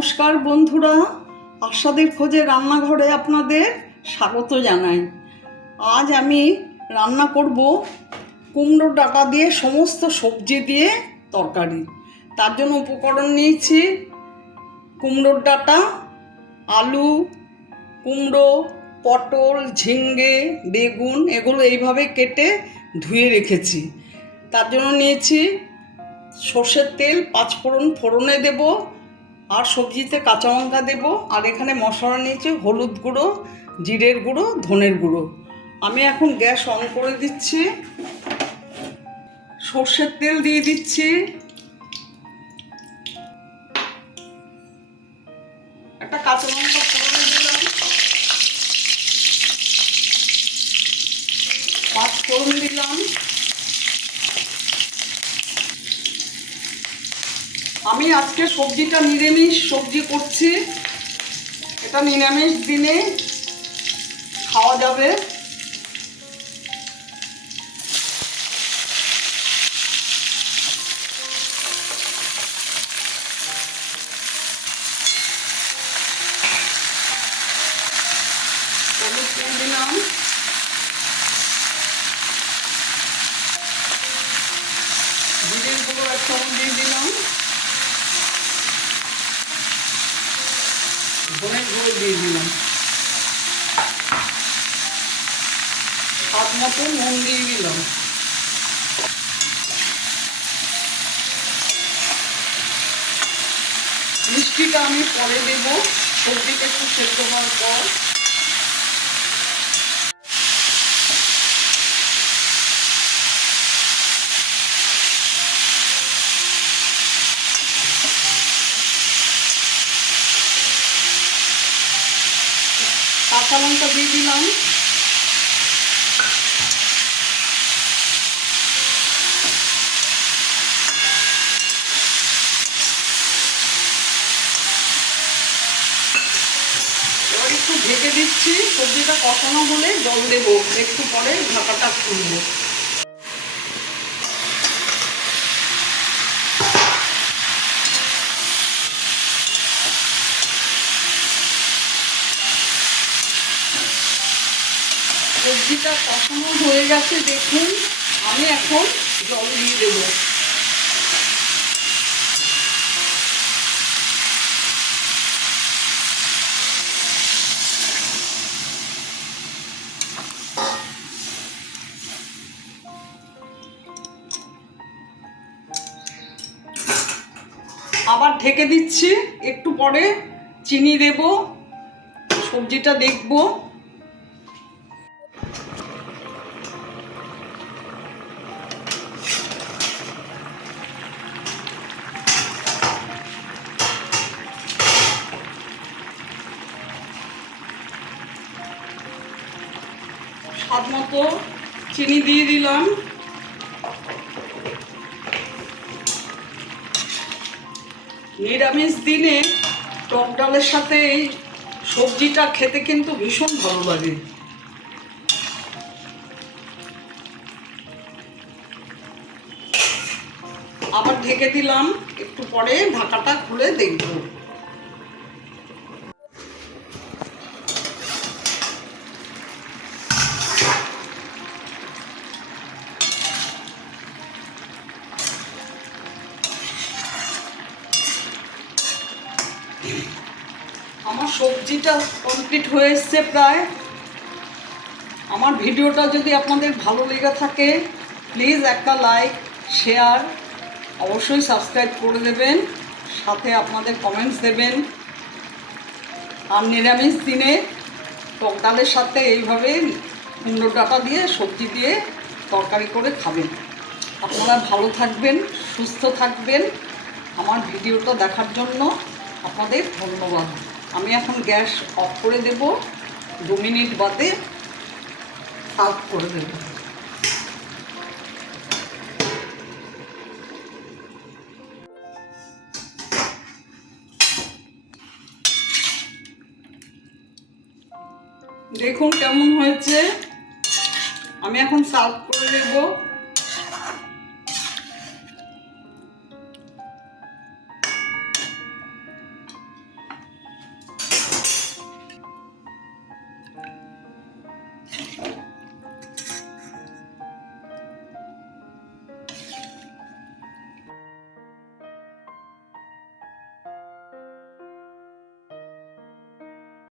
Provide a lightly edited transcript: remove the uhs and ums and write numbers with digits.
নমস্কার বন্ধুরা, আশাদের খোঁজে রান্নাঘরে আপনাদের স্বাগত জানাই। আজ আমি রান্না করব কুমড়োর ডাঁটা দিয়ে সমস্ত সবজি দিয়ে তরকারি। তার জন্য উপকরণ নিয়েছি কুমড়োর ডাঁটা, আলু, কুমড়ো, পটল, ঝিঙ্গে, বেগুন, এগুলো এইভাবে কেটে ধুয়ে রেখেছি। তার জন্য নিয়েছি সর্ষের তেল, পাঁচফোড়ন ফোড়নে দেব, আর সবজিতে কাঁচা লঙ্কা দেবো। আর এখানে মশলা নিয়েছি হলুদ গুঁড়ো, জিরের গুঁড়ো, ধনের গুঁড়ো। আমি এখন গ্যাস অন করে দিচ্ছি, সর্ষের তেল দিয়ে দিচ্ছি, একটা কাঁচা লঙ্কা ফোড়নে দিলাম, পাঁচফোড়ন দিলাম। আমি আজকে সবজিটা নিরামিষ সবজি করছি, এটা নিরামিষ দিনে খাওয়া যাবে। হলুদ দিয়ে দিলাম, জিরের গুঁড়ো এক চামচ দিয়ে দিলাম, ধনের গুঁড়ো দিয়ে দিলাম, স্বাদ মতো নুন দিয়ে দিলাম। মিষ্টিটা আমি পরে দেব, সবজিটা একটু সেদ্ধ হওয়ার পর। কাঁচা লঙ্কা দিয়ে দিলাম, এবার একটু ঢেকে দিচ্ছি। সবজিটা কষানো হলে জল দেবো, একটু পরে ঢাকাটা খুলবো। সবজিটা কষানো হয়ে গেছে দেখুন, আমি এখন জল দিয়ে দেবো। আবার ঢেকে দিচ্ছি, একটু পরে চিনি দেব, সবজিটা দেখব। স্বাদ মতো চিনি দিয়ে দিলাম। নিরামিষ দিনে টক ডালের সাথে এই সবজিটা খেতে কিন্তু ভীষণ ভালো লাগে। আবার ঢেকে দিলাম, একটু পরে ঢাকাটা খুলে দেখব। আমার সবজিটা কমপ্লিট হয়ে এসছে প্রায়। আমার ভিডিওটা যদি আপনাদের ভালো লেগে থাকে প্লিজ একটা লাইক, শেয়ার, অবশ্যই সাবস্ক্রাইব করে দেবেন, সাথে আপনাদের কমেন্টস দেবেন। আর নিরামিষ দিনে টক ডালের সাথে এইভাবে কুমড়ো ডাঁটা দিয়ে সবজি দিয়ে তরকারি করে খাবেন। আপনারা ভালো থাকবেন, সুস্থ থাকবেন। আমার ভিডিওটা দেখার জন্য আপনাদের ধন্যবাদ। আমি এখন গ্যাস অফ করে দেব, 2 মিনিট বাদে সার্ভ করে দেব। দেখুন কেমন হয়েছে, আমি এখন সার্ভ করে দেব।